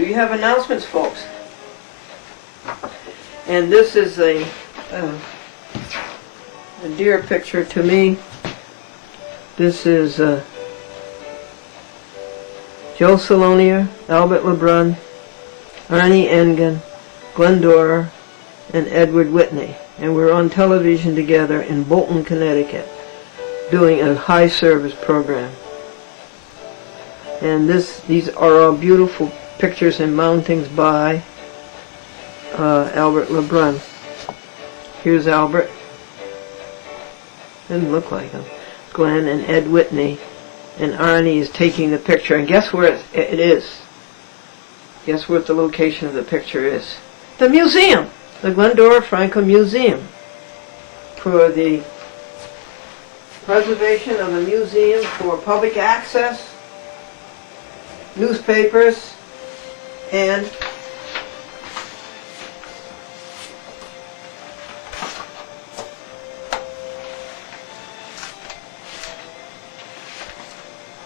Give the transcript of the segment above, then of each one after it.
Do you have announcements, folks? And this is a dear picture to me. This is Joe Salonia, Albert Lebrun, Arnie Engen, Glendora, and Edward Whitney. And we're on television together in Bolton, Connecticut, doing a high service program. And these are all beautiful pictures and mountings by Albert Lebrun. Here's Albert. Doesn't look like him. Glenn and Ed Whitney. And Arnie is taking the picture. And guess where it is? Guess what the location of the picture is? The museum. The Glendora Franklin Museum. For the preservation of the museum for public access, newspapers, and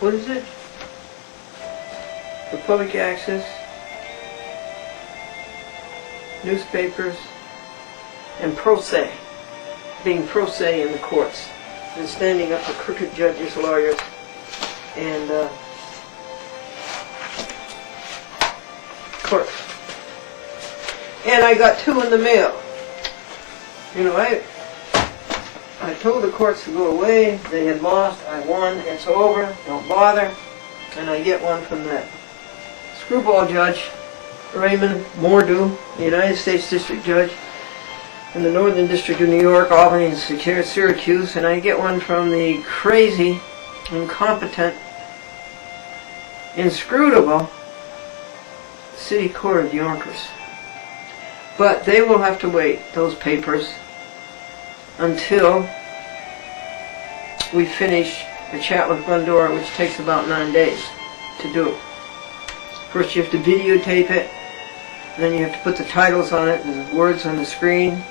what is it? For public access, newspapers, and pro se. Being pro se in the courts and standing up for crooked judges, lawyers, and clerks. And I got 2 in the mail. You know, I told the courts to go away. They had lost. I won. It's over. Don't bother. And I get one from that screwball judge, Raymond Mordew, the United States District Judge in the Northern District of New York, Albany, and Syracuse. And I get one from the crazy, incompetent, inscrutable City Court of Yonkers. But they will have to wait, those papers, until we finish the chat with Glendora, which takes about 9 days to do. First you have to videotape it, then you have to put the titles on it, and the words on the screen.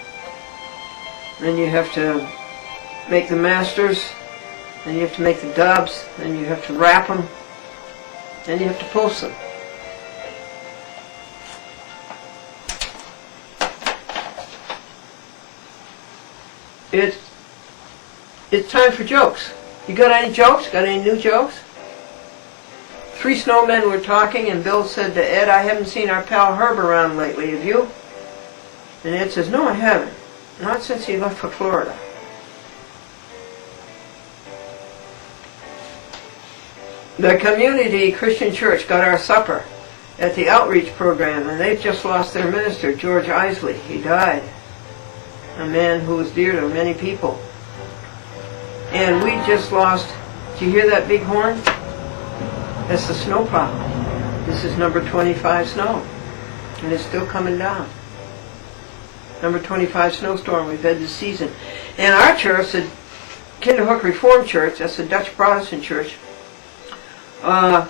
Then you have to make the masters, then you have to make the dubs, then you have to wrap them, then you have to post them. It's time for jokes. You got any jokes? Got any new jokes? 3 snowmen were talking, and Bill said to Ed, "I haven't seen our pal Herb around lately, have you?" And Ed says, "No, I haven't. Not since he left for Florida." The community Christian church got our supper at the outreach program, and they've just lost their minister, George Isley. He died. A man who was dear to many people. And we just lost, did you hear that big horn? That's the snowplow. This is number 25 snow. And it's still coming down. Number 25 snowstorm we've had this season. And our church, the Kinderhook Reformed Church, that's the Dutch Protestant church, our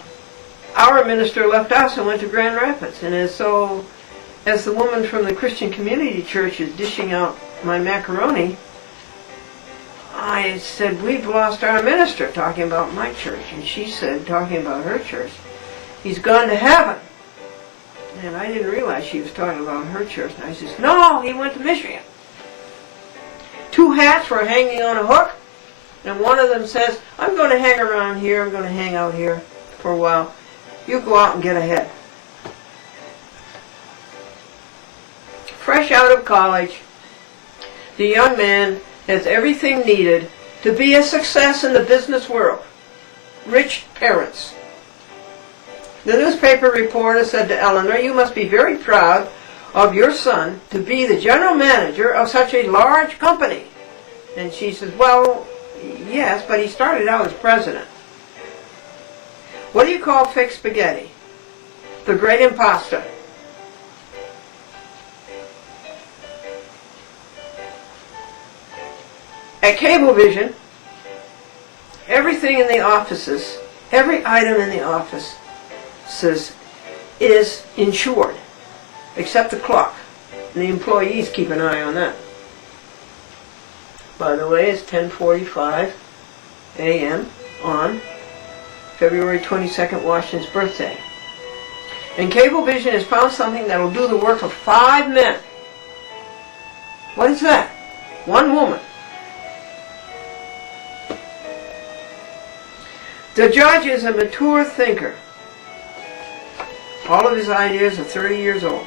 minister left us and went to Grand Rapids. And as the woman from the Christian Community Church is dishing out my macaroni, I said, "We've lost our minister," talking about my church. And she said, talking about her church, "He's gone to heaven." And I didn't realize she was talking about her church. And I said, "No, he went to Michigan." 2 hats were hanging on a hook, and one of them says, "I'm going to hang around here, I'm going to hang out here for a while. You go out and get ahead." Fresh out of college, the young man has everything needed to be a success in the business world. Rich parents. The newspaper reporter said to Eleanor, "You must be very proud of your son to be the general manager of such a large company." And she says, "Well, yes, but he started out as president." What do you call fake spaghetti? The great imposter. At Cablevision, everything in the offices, every item in the office is insured, except the clock. And the employees keep an eye on that. By the way, it's 10:45 a.m. on February 22nd, Washington's birthday. And Cablevision has found something that will do the work of 5 men. What is that? One woman. The judge is a mature thinker. All of his ideas are 30 years old.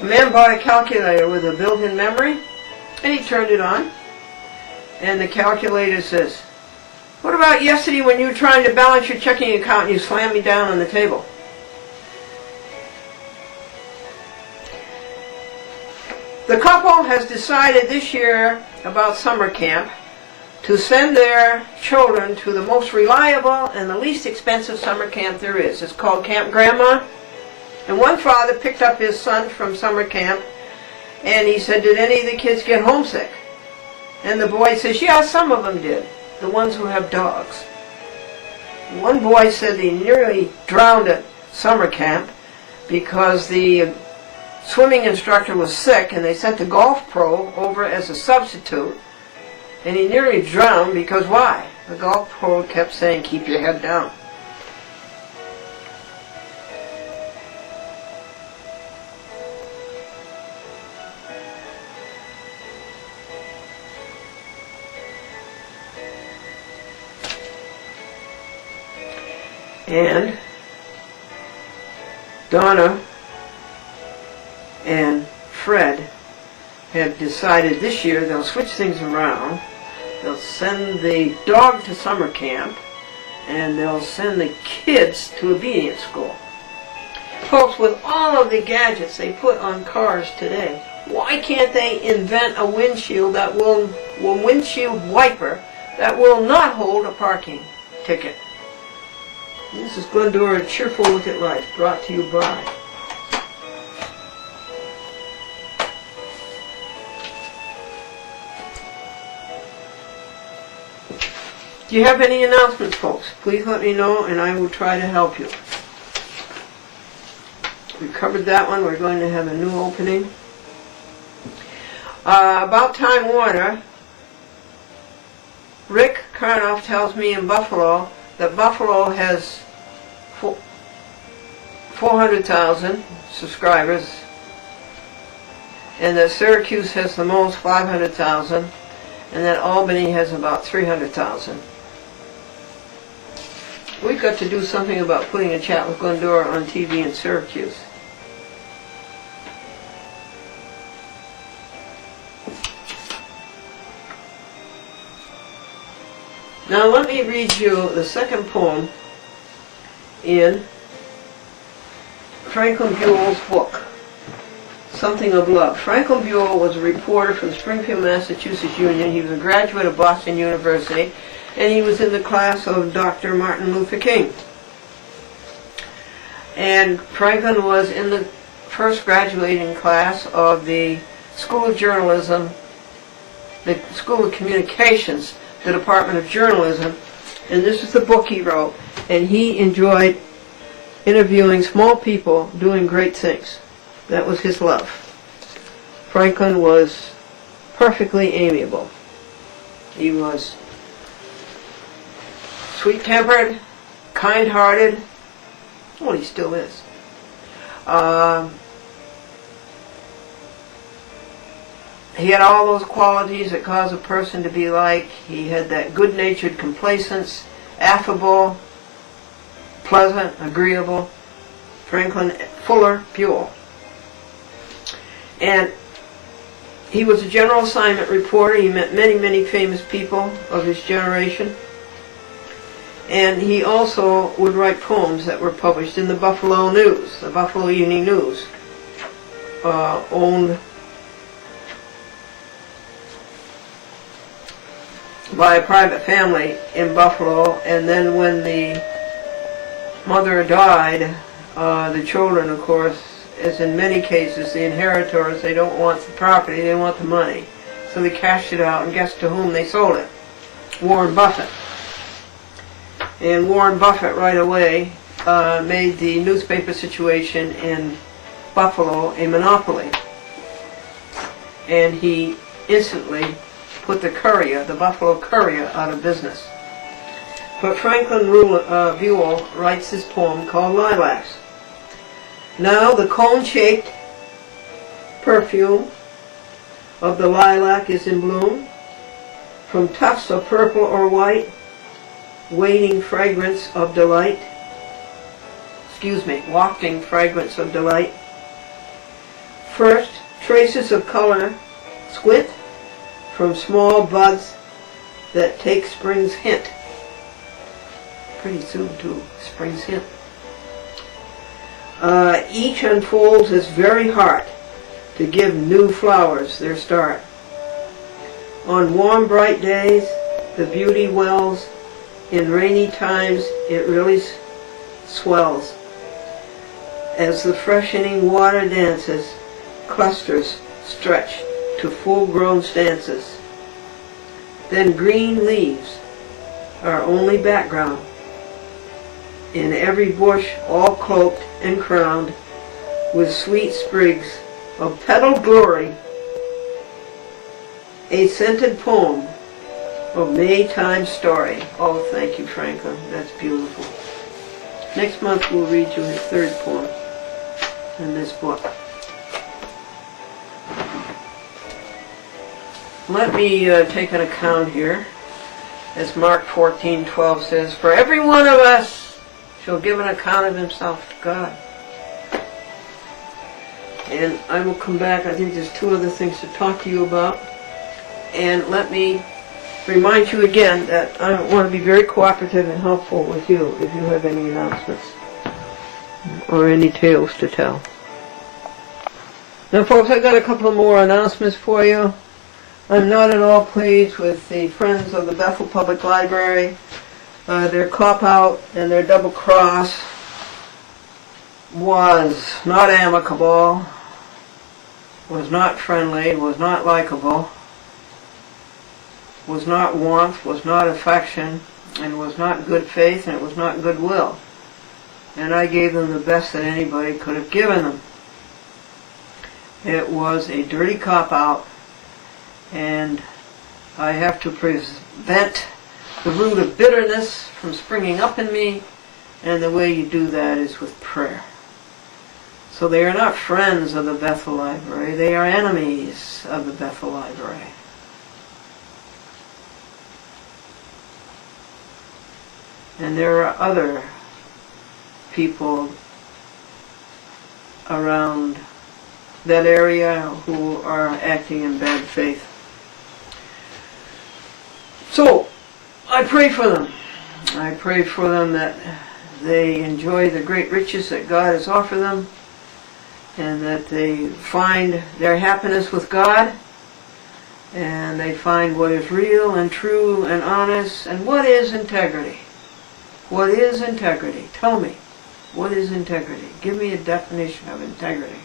A man bought a calculator with a built-in memory, and he turned it on. And the calculator says, "What about yesterday when you were trying to balance your checking account and you slammed me down on the table?" The couple has decided this year about summer camp to send their children to the most reliable and the least expensive summer camp there is. It's called Camp Grandma. And one father picked up his son from summer camp and he said, "Did any of the kids get homesick?" And the boy says, "Yeah, some of them did, the ones who have dogs." One boy said he nearly drowned at summer camp because the swimming instructor was sick and they sent the golf pro over as a substitute. And he nearly drowned because why? The golf pro kept saying, "Keep your head down." And Donna and Fred have decided this year they'll switch things around. They'll send the dog to summer camp and they'll send the kids to obedience school. Folks, with all of the gadgets they put on cars today, why can't they invent a windshield wiper that will not hold a parking ticket? This is Glendora, a cheerful look at life, brought to you by. Do you have any announcements, folks? Please let me know and I will try to help you. We covered that one. We're going to have a new opening. About Time Warner, Rick Carnoff tells me in Buffalo that Buffalo has 400,000 subscribers and that Syracuse has the most, 500,000, and that Albany has about 300,000. We've got to do something about putting a chat with Glendora on TV in Syracuse. Now let me read you the second poem in Franklin Buell's book, Something of Love. Franklin Buell was a reporter for the Springfield, Massachusetts Union. He was a graduate of Boston University, and he was in the class of Dr. Martin Luther King. And Franklin was in the first graduating class of the School of Journalism, the School of Communications, the Department of Journalism, and this is the book he wrote, and he enjoyed interviewing small people doing great things. That was his love. Franklin was perfectly amiable. He was sweet-tempered, kind-hearted. Well, he still is. He had all those qualities that cause a person to be like. He had that good-natured complacence, affable, pleasant, agreeable. Franklin Fuller Buell. And he was a general assignment reporter. He met many, many famous people of his generation. And he also would write poems that were published in the Buffalo News, the Buffalo Evening News, owned by a private family in Buffalo. And then when the mother died, the children, of course, as in many cases, the inheritors, they don't want the property, they want the money. So they cashed it out, and guess to whom they sold it? Warren Buffett. And Warren Buffett right away made the newspaper situation in Buffalo a monopoly. And he instantly put the Courier, the Buffalo Courier, out of business. But Franklin Buell writes this poem called Lilacs. Now the cone-shaped perfume of the lilac is in bloom, from tufts of purple or white, wafting fragrance of delight. First, traces of color squint from small buds that take spring's hint. Pretty soon too, spring's hint. Each unfolds its very heart to give new flowers their start. On warm, bright days, the beauty wells. In rainy times, it really swells. As the freshening water dances, clusters stretch to full-grown stances. Then green leaves are only background. In every bush, all cloaked and crowned with sweet sprigs of petaled glory, a scented poem of Maytime story. Oh, thank you, Franklin. That's beautiful. Next month we'll read you his third poem in this book. Let me take an account here. As Mark 14:12 says, for every one of us shall give an account of himself to God. And I will come back. I think there's two other things to talk to you about. And let me remind you again that I want to be very cooperative and helpful with you if you have any announcements or any tales to tell. Now, folks, I've got a couple of more announcements for you. I'm not at all pleased with the Friends of the Bethel Public Library. Their cop-out and their double cross was not amicable, was not friendly, was not likable, was not warmth, was not affection, and was not good faith, and it was not goodwill. And I gave them the best that anybody could have given them. It was a dirty cop-out, and I have to prevent the root of bitterness from springing up in me, and the way you do that is with prayer. So they are not friends of the Bethel Library, they are enemies of the Bethel Library. And there are other people around that area who are acting in bad faith. So, I pray for them. I pray for them that they enjoy the great riches that God has offered them, and that they find their happiness with God, and they find what is real and true and honest, and what is integrity. What is integrity? Tell me. What is integrity? Give me a definition of integrity.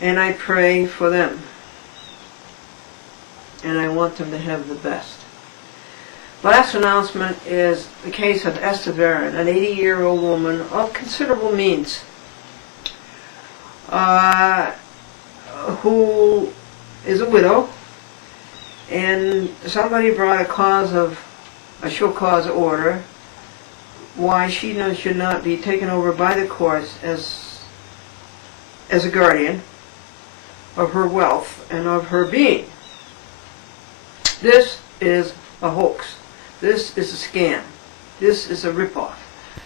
And I pray for them. And I want them to have the best. Last announcement is the case of Esther Barron, an 80-year-old woman of considerable means, who is a widow, and somebody brought a show cause order why she should not be taken over by the courts as a guardian of her wealth and of her being. This is a hoax. This is a scam. This is a ripoff.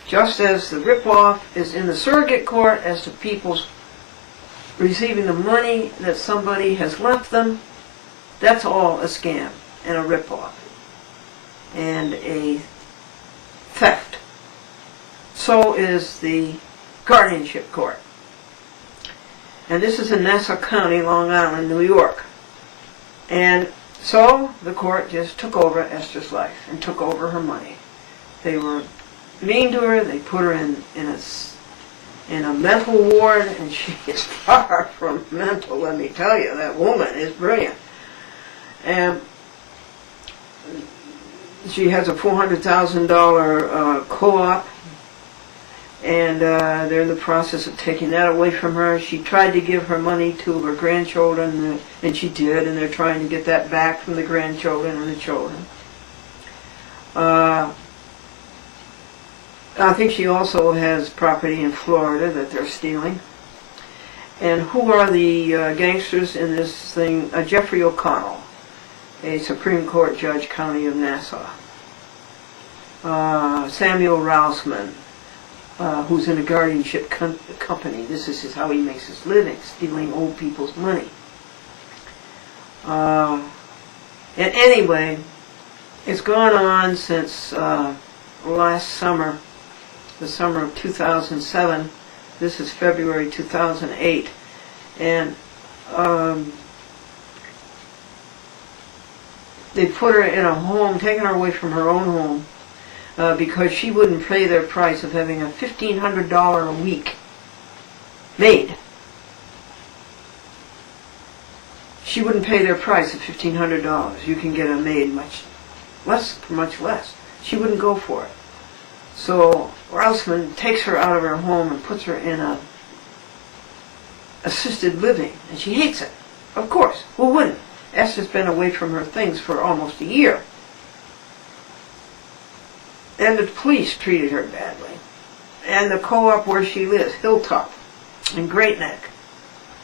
Just as the ripoff is in the surrogate court as to people's receiving the money that somebody has left them, that's all a scam and a ripoff and a theft. So is the guardianship court. And this is in Nassau County, Long Island, New York. And so the court just took over Esther's life and took over her money. They were mean to her. They put her in a mental ward, and she is far from mental, let me tell you. That woman is brilliant. And she has a $400,000 co-op, and they're in the process of taking that away from her. She tried to give her money to her grandchildren, and she did, and they're trying to get that back from the grandchildren and the children. I think she also has property in Florida that they're stealing. And who are the gangsters in this thing? Jeffrey O'Connell, a Supreme Court judge, County of Nassau. Samuel Rousman, who's in a guardianship company. This is how he makes his living, stealing old people's money. And anyway, it's gone on since last summer, the summer of 2007. This is February 2008. And they put her in a home, taken her away from her own home, because she wouldn't pay their price of having a $1,500 a week maid. She wouldn't pay their price of $1,500. You can get a maid much less. She wouldn't go for it. So Rousman takes her out of her home and puts her in a assisted living, and she hates it. Of course, who wouldn't? Esther's been away from her things for almost a year. And the police treated her badly. And the co-op where she lives, Hilltop, in Great Neck,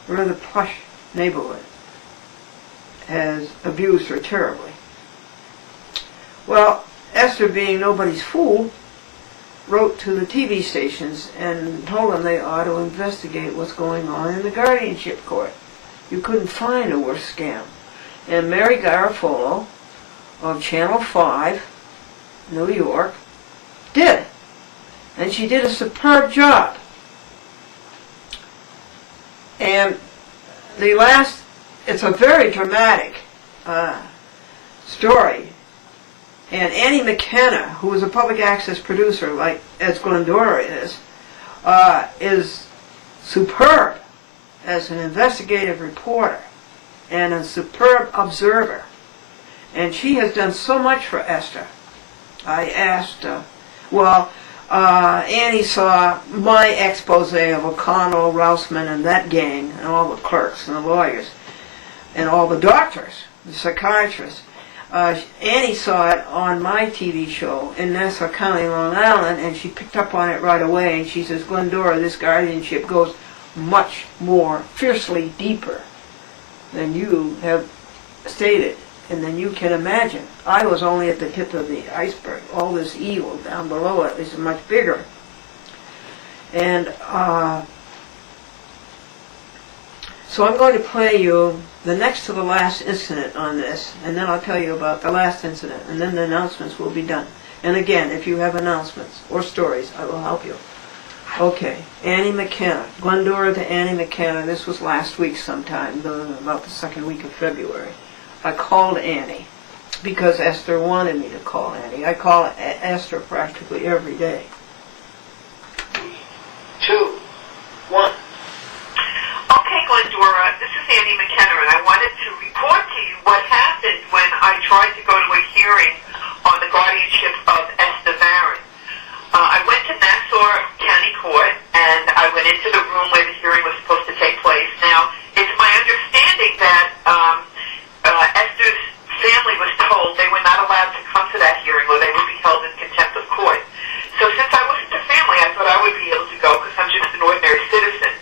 a rather plush neighborhood, has abused her terribly. Well, Esther, being nobody's fool, wrote to the TV stations and told them they ought to investigate what's going on in the guardianship court. You couldn't find a worse scam. And Mary Garofalo of Channel 5, New York, did. And she did a superb job. And it's a very dramatic story. And Annie McKenna, who is a public access producer, like as Glendora is superb as an investigative reporter and a superb observer. And she has done so much for Esther. I asked, Annie saw my expose of O'Connell, Rousman, and that gang, and all the clerks and the lawyers, and all the doctors, the psychiatrists. Annie saw it on my TV show in Nassau County, Long Island, and she picked up on it right away, and she says, Glendora, this guardianship goes much more fiercely deeper than you have stated and than you can imagine. I was only at the tip of the iceberg. All this evil down below it is much bigger. And so I'm going to play you the next to the last incident on this, and then I'll tell you about the last incident, and then the announcements will be done. And again, if you have announcements or stories, I will help you. Okay, Annie McKenna, Glendora to Annie McKenna. This was last week sometime, about the second week of February. I called Annie because Esther wanted me to call Annie. I call Esther practically every day. 2, 1. Okay, Glendora, this is Annie McKenna, and I wanted to report to you what happened when I tried to go to a hearing on the guardianship of Esther Barron. I went to Nassau County Court, and I went into the room where the hearing was supposed to take place. Now, it's my understanding that Esther's family was told they were not allowed to come to that hearing, or they would be held in contempt of court. So since I wasn't the family, I thought I would be able to go because I'm just an ordinary citizen.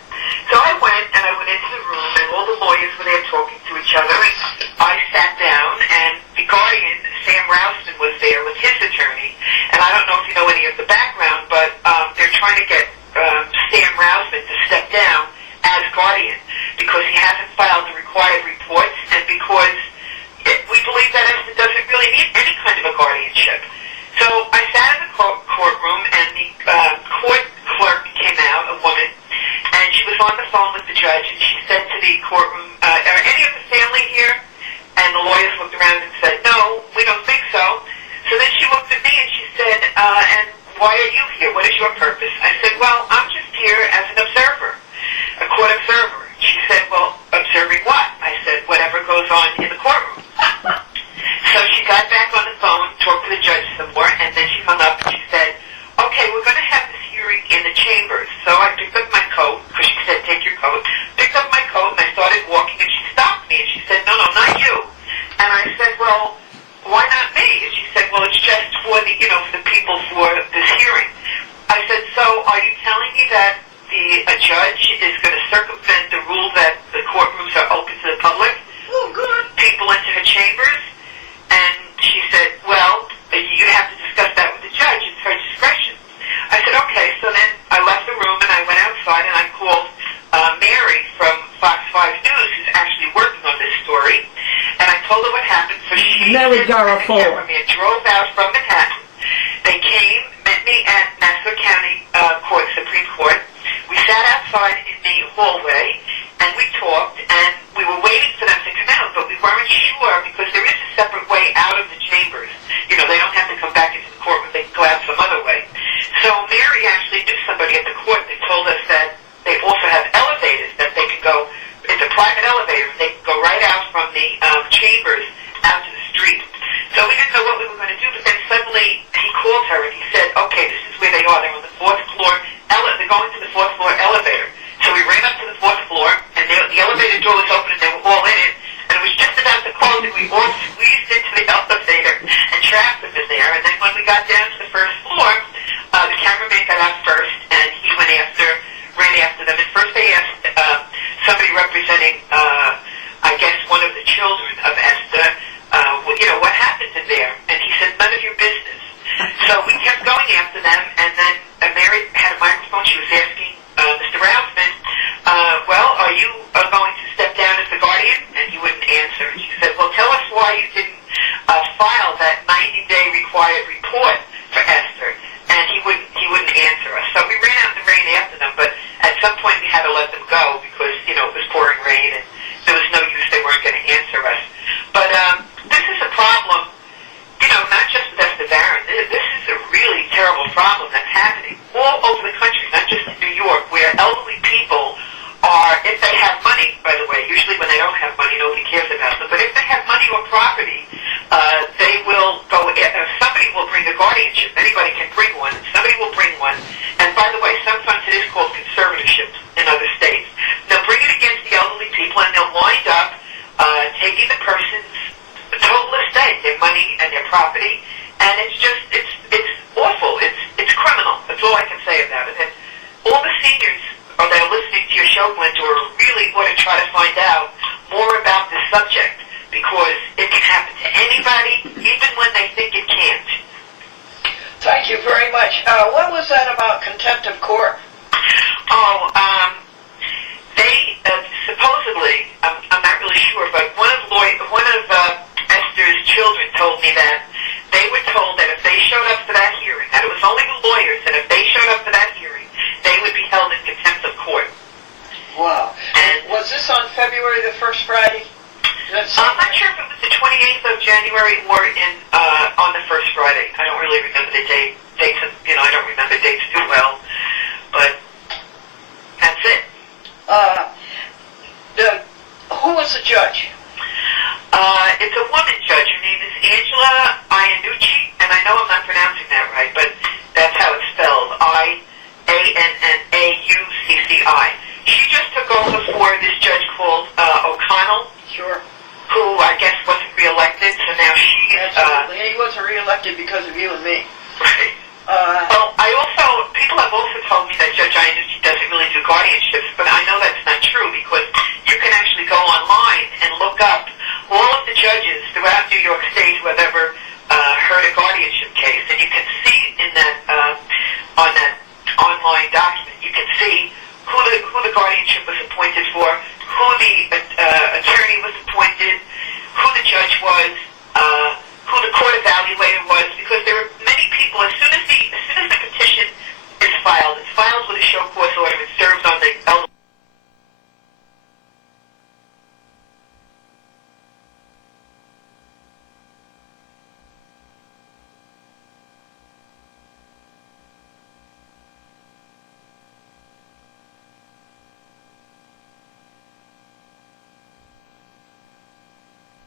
So I went into the room, and all the lawyers were there talking to each other, and I sat down, and the guardian, Sam Rousman, was there with his attorney. And I don't know if you know any of the background, but they're trying to get Sam Rousman to step down as guardian because he hasn't filed the required reports, and because we believe that Esther doesn't really need any kind of a guardianship. So I sat in the courtroom, and the court clerk came out, a woman, and she was on the phone with the judge, and she said to the courtroom, are any of the family here? And the lawyers looked around and said, no, we don't think so. So then she looked at me and she said, and why are you here? What is your purpose? I said, well, I'm just here as an observer, a court observer. She said, well, observing what? I said, whatever goes on in the courtroom. So she got back on the phone, talked to the judge some more, and then she hung up and she said, okay, we're going to have this hearing in the chambers. So I picked up my coat, because she said, take your coat, picked up my coat, and I started walking, and she stopped me, and she said, no, not you. And I said, well, why not me? And she said, well, it's just for the, for the people for this hearing. I said, so are you telling me that a judge is going to circumvent the rule that the courtrooms are open to the public? Oh, good. People into her chambers? And she said, well, you have to discuss that with the judge. It's her discretion. I said, okay. So then I left the room and I went outside and I called Mary from Fox 5 News, who's actually working on this story. And I told her what happened. So she Mary drove out from Manhattan. They came, met me at Nassau County Court, Supreme Court. We sat outside in the hallway, and we talked, and we were waiting for them to come out, but we weren't sure because there is a separate way out of the chambers. You know, they don't have to come back into the courtroom. They can go out some other way. So Mary actually knew somebody at the court that told us that they also have elevators that they can go. It's a private elevator. They can go right out from the chambers out to the street. So we didn't know what we were going to do, but then suddenly he called her and he said, okay, this is where they are. They're on the fourth floor. They're going to the fourth floor elevator. So we ran up to the fourth floor, and the elevator door was open, and they were all in it. And it was just about to close, and we all squeezed into the elevator and trapped them in there. And then when we got down to the first floor, the cameraman got out first, and he ran after them. And first they asked somebody representing, I guess, one of the children of Esther, what happened in there? And he said, none of your business. So we kept going after them, and then Mary had a microphone. She was asking Mr. Rousman, well, are you going to step down as the guardian? And he wouldn't answer. And she said, well, tell us why you didn't file that 90-day required report for Esther. And he wouldn't answer us. So we ran out in the rain after them, but at some point we had to let them go because, it was pouring rain, and there was no use. They weren't going to answer us. But this is a problem, not just with Esther Barron. This is a really terrible problem that's happening all over the country, not just in New York, where elderly people are, if they have money, by the way, usually when they don't have money, nobody cares about them, but if they have money or property, they will go, somebody will bring a guardianship. Anybody can bring one. Somebody will bring one. And by the way, sometimes it is called conservatorship in other states. They'll bring it against the elderly people, and they'll wind up taking the person's total estate, their money and their property, and it's awful. It's criminal. That's all I can say about it. And all the seniors that are listening to your show, Glendora, really want to try to find out more about this subject because it can happen to anybody, even when they think it can't. Thank you very much. What was that about contempt of court? They supposedly, I'm not really sure, but one of Esther's children told me that they were told that if they showed up for that hearing, that it was only the lawyers, and if they showed up for that hearing, they would be held in contempt of court. Wow. And was this on February the 1st Friday? I'm not sure if it was the 28th of January or on the first Friday. I don't really remember the dates. I don't remember dates too well, but that's it. Who was the judge? It's a woman judge. Her name is Angela Iannucci, and I know I'm not pronouncing that right, but that's how it's spelled. Iannaucci. She just took over for this judge called O'Connell. Sure. Who I guess wasn't reelected, so now she's... Absolutely. He wasn't reelected because of you and me. Right. Well, people have also told me that Judge Iannucci doesn't really do guardianships